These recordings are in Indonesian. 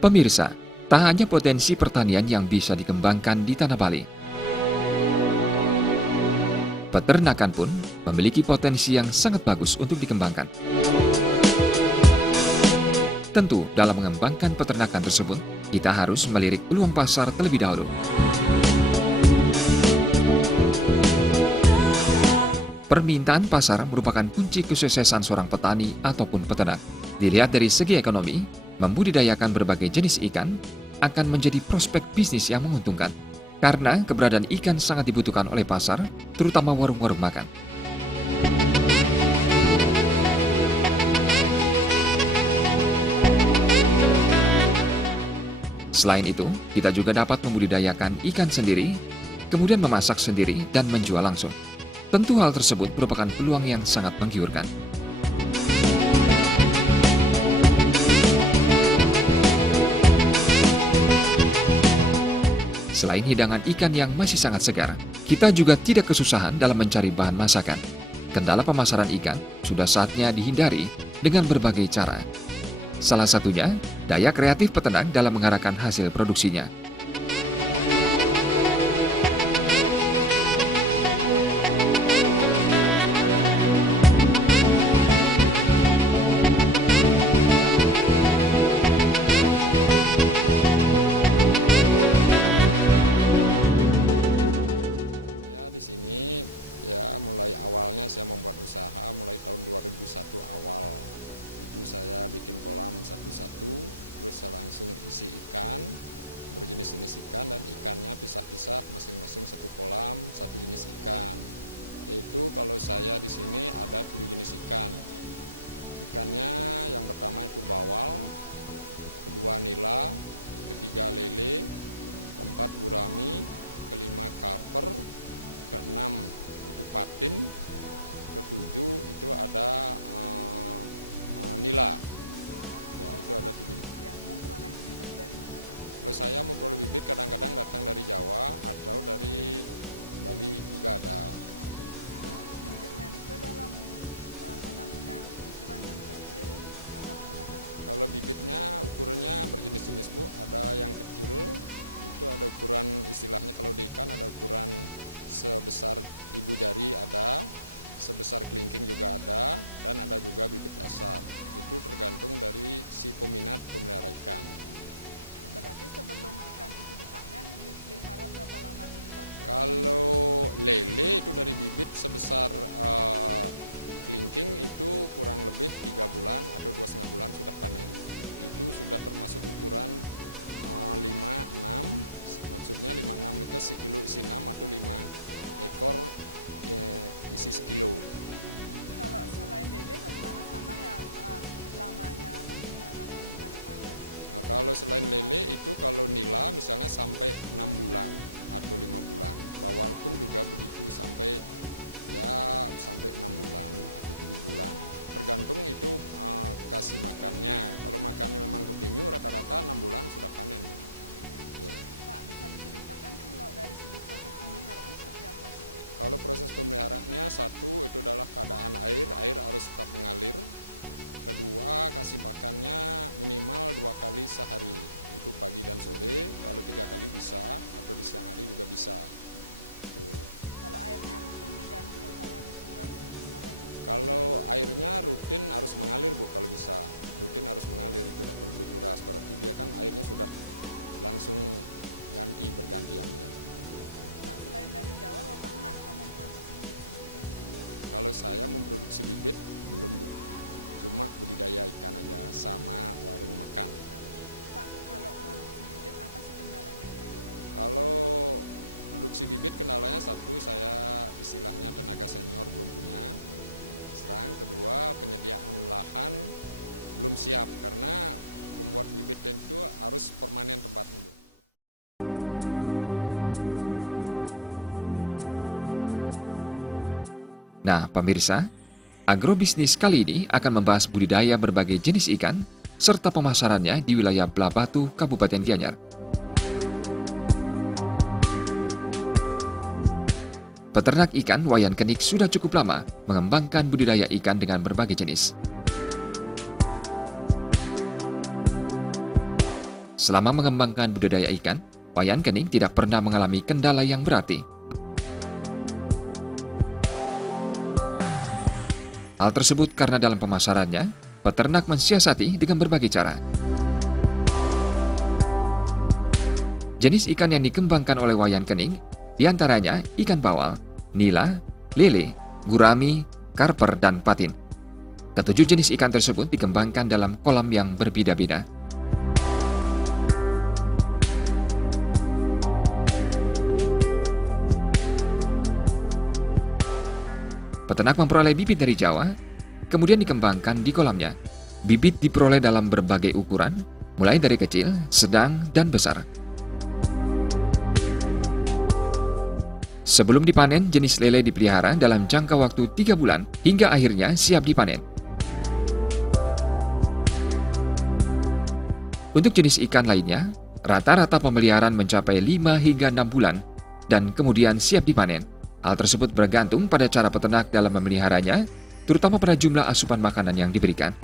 Pemirsa, tak hanya potensi pertanian yang bisa dikembangkan di tanah Bali, peternakan pun memiliki potensi yang sangat bagus untuk dikembangkan. Tentu, dalam mengembangkan peternakan tersebut, kita harus melirik peluang pasar terlebih dahulu. Permintaan pasar merupakan kunci kesuksesan seorang petani ataupun peternak. Dilihat dari segi ekonomi, membudidayakan berbagai jenis ikan akan menjadi prospek bisnis yang menguntungkan. Karena keberadaan ikan sangat dibutuhkan oleh pasar, terutama warung-warung makan. Selain itu, kita juga dapat membudidayakan ikan sendiri, kemudian memasak sendiri dan menjual langsung. Tentu hal tersebut merupakan peluang yang sangat menggiurkan. Selain hidangan ikan yang masih sangat segar, kita juga tidak kesusahan dalam mencari bahan masakan. Kendala pemasaran ikan sudah saatnya dihindari dengan berbagai cara. Salah satunya, daya kreatif peternak dalam mengarahkan hasil produksinya. Nah, pemirsa, agrobisnis kali ini akan membahas budidaya berbagai jenis ikan serta pemasarannya di wilayah Blabatu, Kabupaten Gianyar. Peternak ikan Wayan Kenik sudah cukup lama mengembangkan budidaya ikan dengan berbagai jenis. Selama mengembangkan budidaya ikan, Wayan Kening tidak pernah mengalami kendala yang berarti. Hal tersebut karena dalam pemasarannya, peternak mensiasati dengan berbagai cara. Jenis ikan yang dikembangkan oleh Wayan Kening diantaranya ikan bawal, nila, lele, gurami, karper, dan patin. Ketujuh jenis ikan tersebut dikembangkan dalam kolam yang berbeda-beda. Peternak memperoleh bibit dari Jawa, kemudian dikembangkan di kolamnya. Bibit diperoleh dalam berbagai ukuran, mulai dari kecil, sedang, dan besar. Sebelum dipanen, jenis lele dipelihara dalam jangka waktu 3 bulan hingga akhirnya siap dipanen. Untuk jenis ikan lainnya, rata-rata pemeliharaan mencapai 5 hingga 6 bulan dan kemudian siap dipanen. Hal tersebut bergantung pada cara peternak dalam memeliharanya, terutama pada jumlah asupan makanan yang diberikan.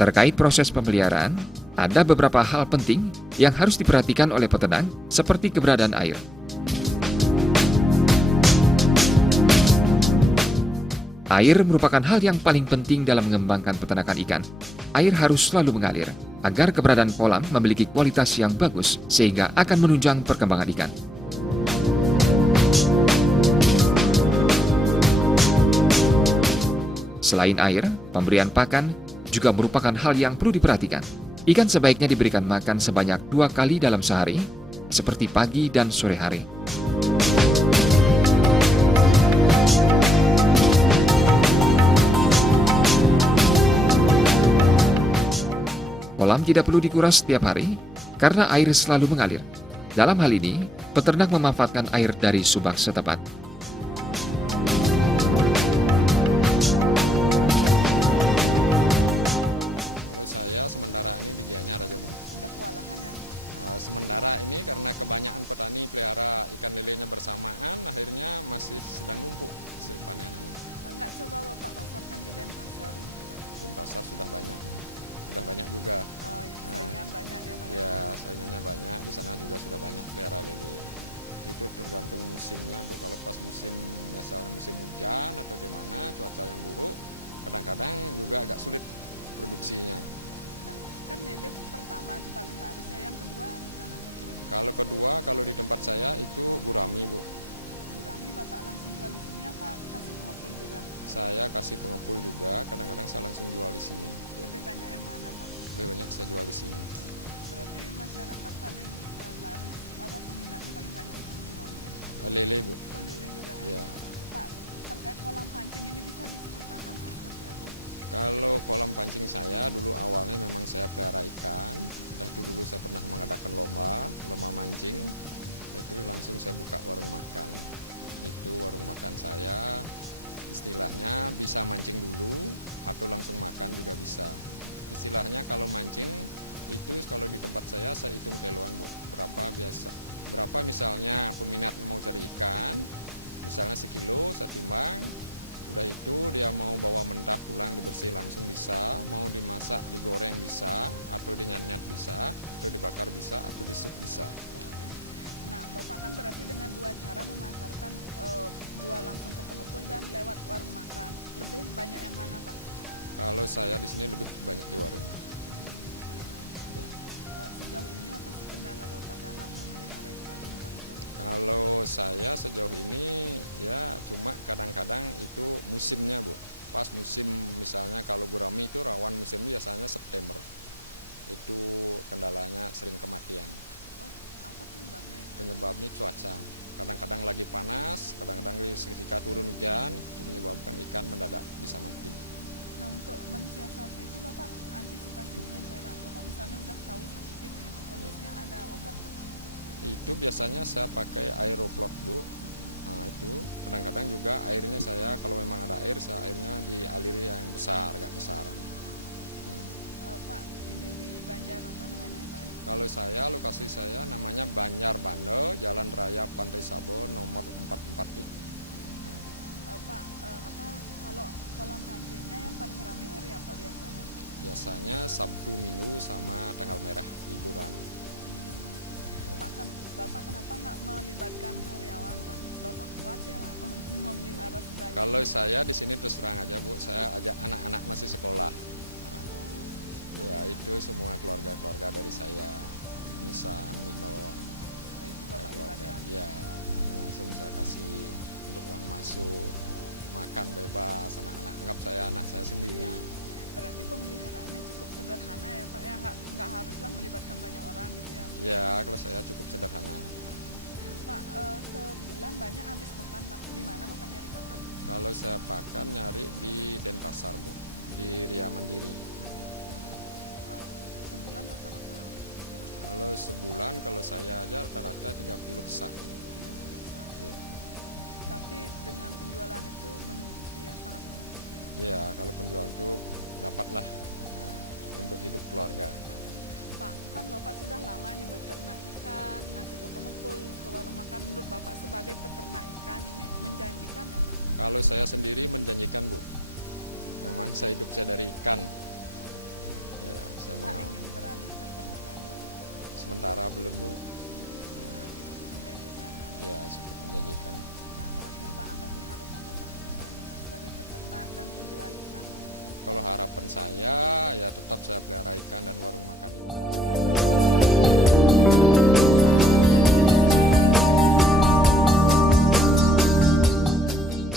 Terkait proses pemeliharaan, ada beberapa hal penting yang harus diperhatikan oleh peternak, seperti keberadaan air. Air merupakan hal yang paling penting dalam mengembangkan peternakan ikan. Air harus selalu mengalir, agar keberadaan kolam memiliki kualitas yang bagus, sehingga akan menunjang perkembangan ikan. Selain air, pemberian pakan juga merupakan hal yang perlu diperhatikan. Ikan sebaiknya diberikan makan sebanyak 2 kali dalam sehari, seperti pagi dan sore hari. Kolam tidak perlu dikuras setiap hari, karena air selalu mengalir. Dalam hal ini, peternak memanfaatkan air dari subak setempat.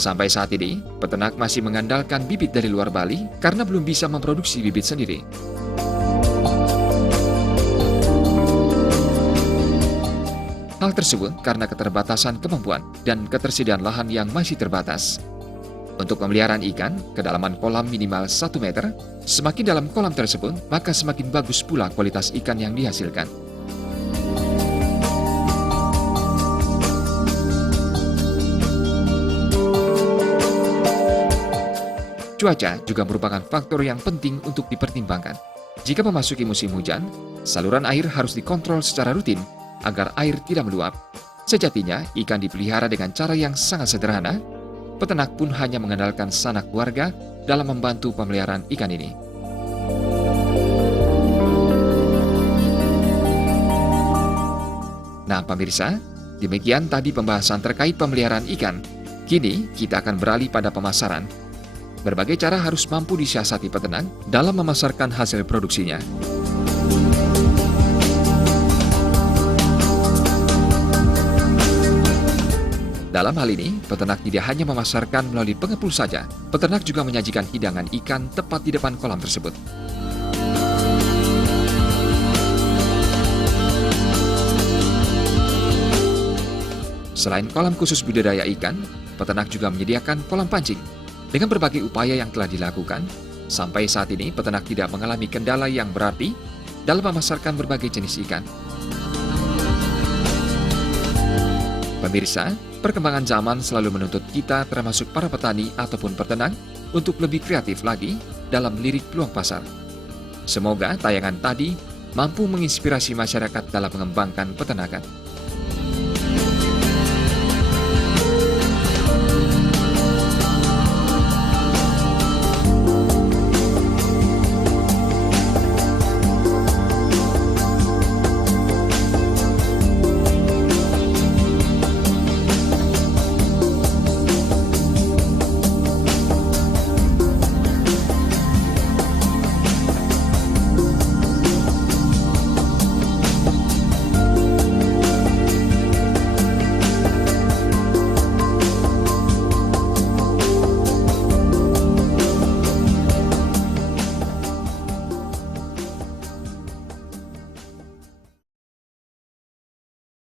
Sampai saat ini, peternak masih mengandalkan bibit dari luar Bali karena belum bisa memproduksi bibit sendiri. Hal tersebut karena keterbatasan kemampuan dan ketersediaan lahan yang masih terbatas. Untuk pemeliharaan ikan, kedalaman kolam minimal 1 meter, semakin dalam kolam tersebut, maka semakin bagus pula kualitas ikan yang dihasilkan. Cuaca juga merupakan faktor yang penting untuk dipertimbangkan. Jika memasuki musim hujan, saluran air harus dikontrol secara rutin agar air tidak meluap. Sejatinya, ikan dipelihara dengan cara yang sangat sederhana. Peternak pun hanya mengandalkan sanak keluarga dalam membantu pemeliharaan ikan ini. Nah, pemirsa, demikian tadi pembahasan terkait pemeliharaan ikan. Kini, kita akan beralih pada pemasaran. Berbagai cara harus mampu disiasati peternak dalam memasarkan hasil produksinya. Dalam hal ini, peternak tidak hanya memasarkan melalui pengepul saja, peternak juga menyajikan hidangan ikan tepat di depan kolam tersebut. Selain kolam khusus budidaya ikan, peternak juga menyediakan kolam pancing. Dengan berbagai upaya yang telah dilakukan, sampai saat ini peternak tidak mengalami kendala yang berarti dalam memasarkan berbagai jenis ikan. Pemirsa, perkembangan zaman selalu menuntut kita termasuk para petani ataupun peternak untuk lebih kreatif lagi dalam melirik peluang pasar. Semoga tayangan tadi mampu menginspirasi masyarakat dalam mengembangkan peternakan.